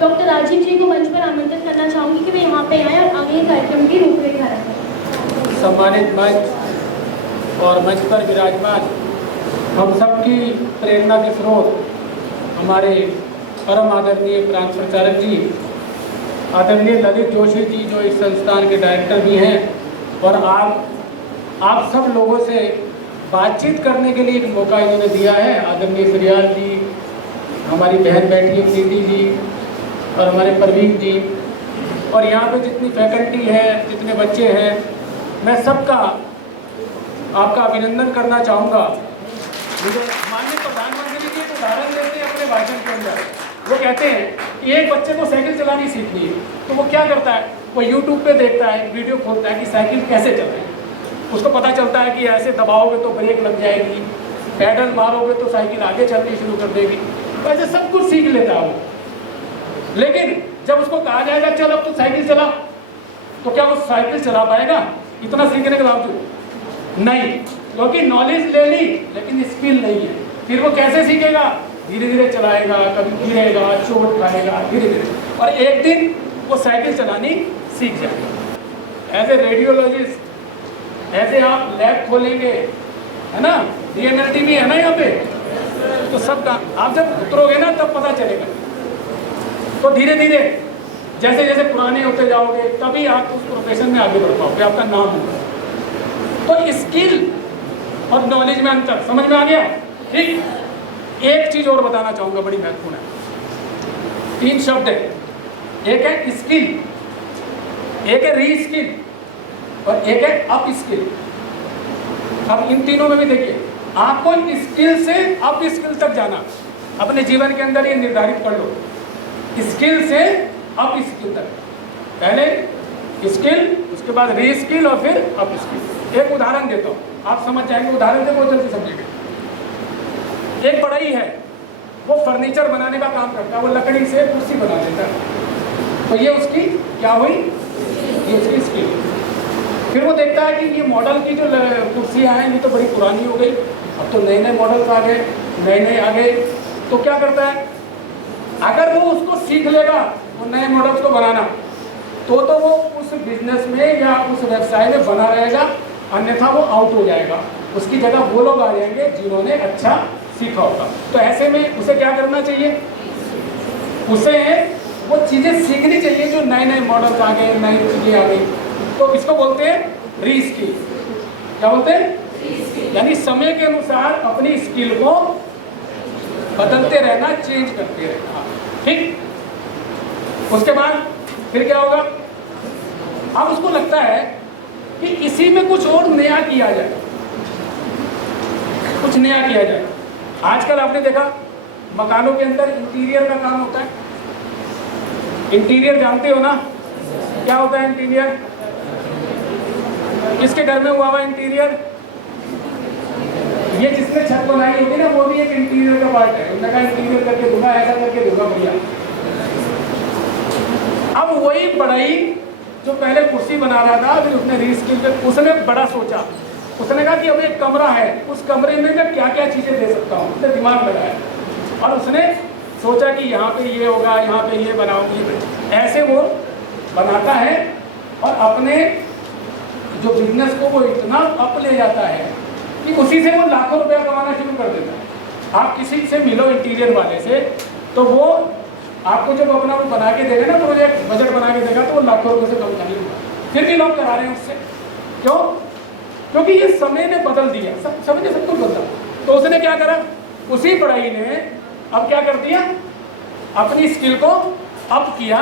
Doctor Rajiv जी को मंच पर आमंत्रित करना चाहूँगी कि वे यहाँ पे आए और आगे कार्यक्रम की रूपरेखा रखें। सम्मानित मंच और मंच पर विराजमान हम सबकी प्रेरणा के स्रोत हमारे परम आदरणीय प्रांत प्रचारक जी, आदरणीय ललित जोशी जी जो इस संस्थान के डायरेक्टर भी हैं, और आप सब लोगों से बातचीत करने के लिए एक मौका इन्होंने दिया है। आदरणीय श्रीयाल जी, हमारी बहन बैठी है प्रीति जी और हमारे परवीन जी, और यहाँ पे जितनी फैकल्टी है, जितने बच्चे हैं, मैं सबका आपका अभिनंदन करना चाहूँगा। माननीय प्रधानमंत्री जी एक उदाहरण देते हैं अपने भाषण के अंदर। वो कहते हैं कि एक बच्चे को साइकिल चलानी सीखनी है तो वो क्या करता है, वो यूट्यूब पे देखता है, वीडियो खोलता है कि साइकिल कैसे चलाएं। उसको पता चलता है कि ऐसे दबाओगे तो ब्रेक लग जाएगी, पैडल मारोगे तो साइकिल आगे चलनी शुरू कर देगी, तो ऐसे सब कुछ सीख लेता है वो। लेकिन जब उसको कहा जाएगा चल अब तो साइकिल चला, तो क्या वो साइकिल चला पाएगा इतना सीखने के बावजूद? नहीं, क्योंकि नॉलेज ले ली लेकिन स्किल नहीं है। फिर वो कैसे सीखेगा? धीरे धीरे चलाएगा, कभी गिरेगा, चोट खाएगा, धीरे धीरे, और एक दिन वो साइकिल चलानी सीख जाएगा। एज ए रेडियोलॉजिस्ट, ऐसे आप लैब खोलेंगे, है ना, DMLT भी है ना यहाँ पे, तो सब का आप जब उतरोगे ना तब पता चलेगा। तो धीरे धीरे जैसे जैसे पुराने होते जाओगे तभी आप उस प्रोफेशन में आगे बढ़ पाओगे, आपका नाम होगा। तो स्किल और नॉलेज में अंतर समझ में आ गया? ठीक। एक चीज और बताना चाहूंगा, बड़ी महत्वपूर्ण है। 3 शब्द है, एक है स्किल, एक है री स्किल और एक है अप स्किल। अब इन तीनों में भी देखिए, आपको स्किल से अप स्किल तक जाना, अपने जीवन के अंदर ये निर्धारित कर लो, स्किल से अप स्किल तक। पहले स्किल, उसके बाद री स्किल और फिर अप स्किल। एक उदाहरण देता हूँ, आप समझ जाएंगे। उदाहरण से बहुत जल्दी समझेंगे। एक बढ़ई है, वो फर्नीचर बनाने का काम करता है, वो लकड़ी से कुर्सी बना देता है, तो ये उसकी क्या हुई? ये उसकी स्किल। फिर वो देखता है कि ये मॉडल की जो कुर्सियाँ हैं ये तो बड़ी पुरानी हो गई, अब तो नए नए मॉडल्स आ गए, नए नए आ गए, तो क्या करता है? अगर वो उसको सीख लेगा वो नए मॉडल्स को बनाना, तो वो उस बिजनेस में या उस व्यवसाय में बना रहेगा, अन्यथा वो आउट हो जाएगा। उसकी जगह वो लोग आ जाएंगे जिन्होंने अच्छा सीखा होगा। तो ऐसे में उसे क्या करना चाहिए? उसे वो चीज़ें सीखनी चाहिए जो नए नए मॉडल्स आ गए, नई चीज़ें आ गई, तो इसको बोलते हैं री स्किल। क्या बोलते हैं? यानी समय के अनुसार अपनी स्किल को बदलते रहना, चेंज करते रहना। ठीक। उसके बाद फिर क्या होगा? अब उसको लगता है कि इसी में कुछ और नया किया जाए, कुछ नया किया जाए। आजकल आपने देखा मकानों के अंदर इंटीरियर का काम होता है। इंटीरियर जानते हो ना, क्या होता है इंटीरियर? किसके घर में हुआ इंटीरियर? ये जिसने छत बनाई होगी ना, वो भी एक इंटीरियर का पार्ट है। उन्होंने कहा इंटीरियर करके दूंगा, ऐसा करके दूंगा भैया। अब वही बढ़ई जो पहले कुर्सी बना रहा था, फिर उसने रीस्किल पे उसने बड़ा सोचा। उसने कहा कि अब एक कमरा है, उस कमरे में मैं क्या क्या चीज़ें दे सकता हूँ। उसने दिमाग लगाया और उसने सोचा कि यहाँ पे ये होगा, यहाँ पे ये बनाऊंगी। ऐसे वो बनाता है और अपने जो बिजनेस को वो इतना अप ले जाता है कि उसी से वो लाखों रुपया कमाना शुरू कर देता है। आप किसी से मिलो इंटीरियर वाले से, तो वो आपको जब अपना वो बना के देगा ना, प्रोजेक्ट बजट बना के देगा, तो वो लाखों रुपये से कम नहीं होगा। फिर भी लोग करा रहे हैं उससे। क्यों? क्योंकि ये समय ने बदल दिया, समय ने सब कुछ बदला। तो उसने क्या करा? उसी पढ़ाई ने अब क्या कर दिया? अपनी स्किल को अप किया,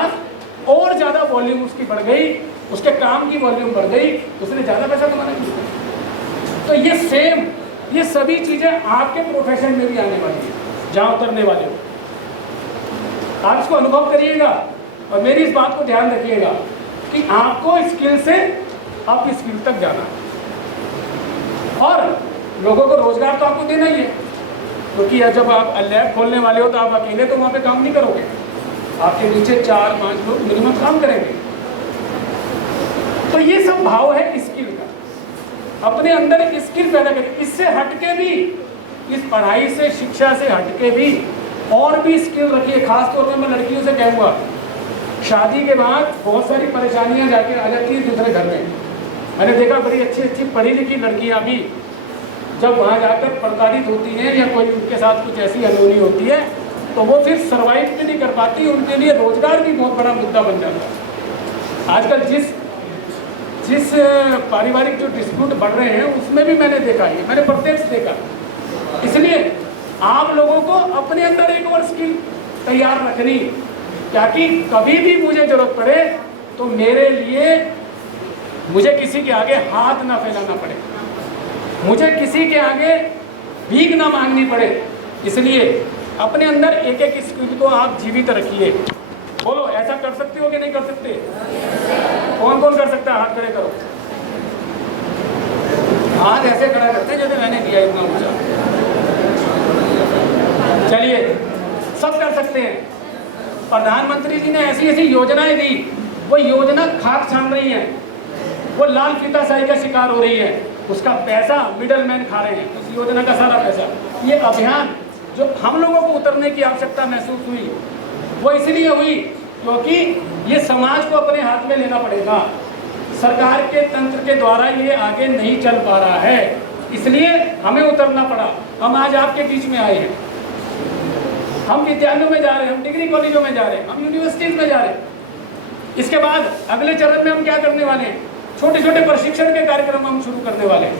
और ज़्यादा वॉल्यूम उसकी बढ़ गई, उसके काम की वॉल्यूम बढ़ गई, उसने ज़्यादा पैसा कमाना शुरू किया। तो ये सेम, ये सभी चीज़ें आपके प्रोफेशन में भी आने वाली है, जहाँ उतरने वाले हो। आप इसको अनुभव करिएगा और मेरी इस बात को ध्यान रखिएगा कि आपको स्किल से अप स्किल तक जाना, और लोगों को रोजगार तो आपको देना ही है। क्योंकि जब आप लैब खोलने वाले हो तो आप अकेले तो वहाँ पे काम नहीं करोगे, आपके नीचे 4-5 लोग मिनिमम काम करेंगे। तो ये सब भाव है स्किल का। अपने अंदर एक स्किल पैदा करें। इससे हटके भी, इस पढ़ाई से, शिक्षा से हटके भी और भी स्किल रखिए। खास तौर पर मैं लड़कियों से कहूँगा, शादी के बाद बहुत सारी परेशानियां जाके आ जाती हैं दूसरे घर में। मैंने देखा बड़ी अच्छी अच्छी पढ़ी लिखी लड़कियां भी जब वहाँ जाकर प्रताड़ित होती हैं या कोई उनके साथ कुछ ऐसी अनहोनी होती है तो वो फिर सर्वाइव भी नहीं कर पाती, उनके लिए रोजगार भी बहुत बड़ा मुद्दा बन जाता है। आजकल जिस पारिवारिक जो डिस्प्यूट बढ़ रहे हैं उसमें भी मैंने देखा है, मैंने प्रत्यक्ष देखा। इसलिए आप लोगों को अपने अंदर एक और स्किल तैयार रखनी, ताकि कभी भी मुझे जरूरत पड़े तो मेरे लिए मुझे किसी के आगे हाथ ना फैलाना पड़े, मुझे किसी के आगे भीख ना मांगनी पड़े। इसलिए अपने अंदर एक एक स्किल को आप जीवित रखिए। बोलो, ऐसा कर सकते हो कि नहीं कर सकते? कौन कौन कर सकता है? हाथ खड़े करो। हाथ ऐसे खड़ा करते हैं जैसे मैंने दिया इतना ऊंचा। चलिए, सब कर सकते हैं। प्रधानमंत्री जी ने ऐसी ऐसी योजनाएं दी, वो योजना खाक छान रही है, वो लाल फीताशाही का शिकार हो रही है, उसका पैसा मिडलमैन खा रहे हैं, उस योजना का सारा पैसा। ये अभियान जो हम लोगों को उतरने की आवश्यकता महसूस हुई, वो इसलिए हुई क्योंकि ये समाज को अपने हाथ में लेना पड़ेगा। सरकार के तंत्र के द्वारा ये आगे नहीं चल पा रहा है, इसलिए हमें उतरना पड़ा। हम आज आपके बीच में आए हैं, हम विद्यालयों में जा रहे हैं, हम डिग्री कॉलेजों में जा रहे हैं, हम यूनिवर्सिटीज में जा रहे हैं। इसके बाद अगले चरण में हम क्या करने वाले हैं? छोटे छोटे प्रशिक्षण के कार्यक्रम हम शुरू करने वाले हैं।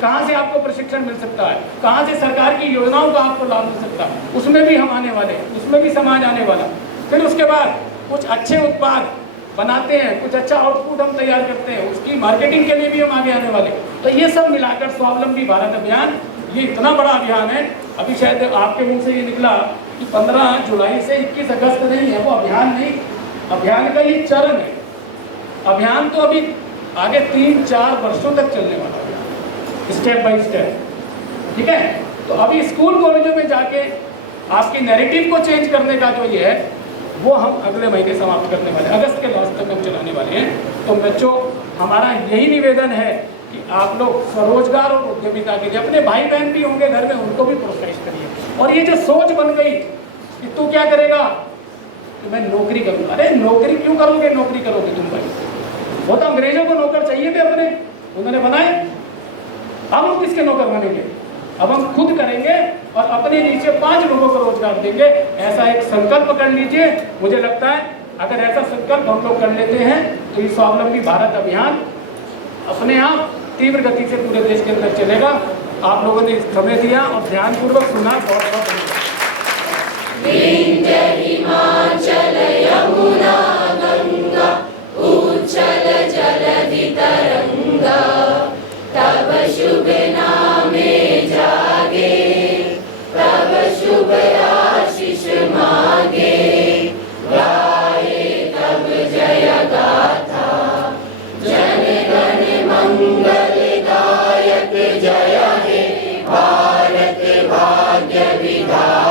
कहाँ से आपको प्रशिक्षण मिल सकता है, कहाँ से सरकार की योजनाओं का आपको लाभ मिल सकता है, उसमें भी हम आने वाले हैं, उसमें भी समाज आने वाला। फिर उसके बाद कुछ अच्छे उत्पाद बनाते हैं, कुछ अच्छा आउटपुट हम तैयार करते हैं, उसकी मार्केटिंग के लिए भी हम आगे आने वाले। तो ये सब मिलाकर स्वावलंबी भारत अभियान ये इतना बड़ा अभियान है। अभी शायद आपके मुंह से ये निकला कि 15 जुलाई से 21 अगस्त नहीं है, वो अभियान नहीं, अभियान का ये चरण है। अभियान तो अभी आगे 3-4 वर्षों तक चलने वाला है, स्टेप बाय स्टेप, ठीक है। तो अभी स्कूल कॉलेजों में जाके आपकी नैरेटिव को चेंज करने का जो ये है वो हम अगले महीने समाप्त करने वाले, अगस्त के लास्ट तक हम चलाने वाले हैं। तो बच्चों, हमारा यही निवेदन है कि आप लोग स्वरोजगार और उद्यमिता के लिए अपने भाई बहन भी होंगे घर में, उनको भी प्रोत्साहित करिए। और ये जो सोच बन गई कि तू क्या करेगा, कि मैं नौकरी करूँगा। अरे नौकरी क्यों करोगे, नौकरी करोगे तुम भाई? वो तो अंग्रेजों को नौकर चाहिए थे अपने, उन्होंने बनाए। अब हम किसके नौकर बनेंगे? अब हम खुद करेंगे और अपने नीचे 5 लोगों को रोजगार देंगे। ऐसा एक संकल्प कर लीजिए। मुझे लगता है अगर ऐसा संकल्प हम लोग कर लेते हैं तो ये स्वावलंबी भारत अभियान अपने आप तीव्र गति से पूरे देश के अंदर चलेगा। आप लोगों ने समय दिया और ध्यानपूर्वक सुना, बहुत बहुत धन्यवाद। हिमाचल यमुना गंगा उच्चल जलधि तरंगा, तब शुभ नामे जागे, तब शुभ आशीष मांगे, गाए तब जय गाथा, जन गण मंगलदायक जय हे भारत भाग्य विधाता।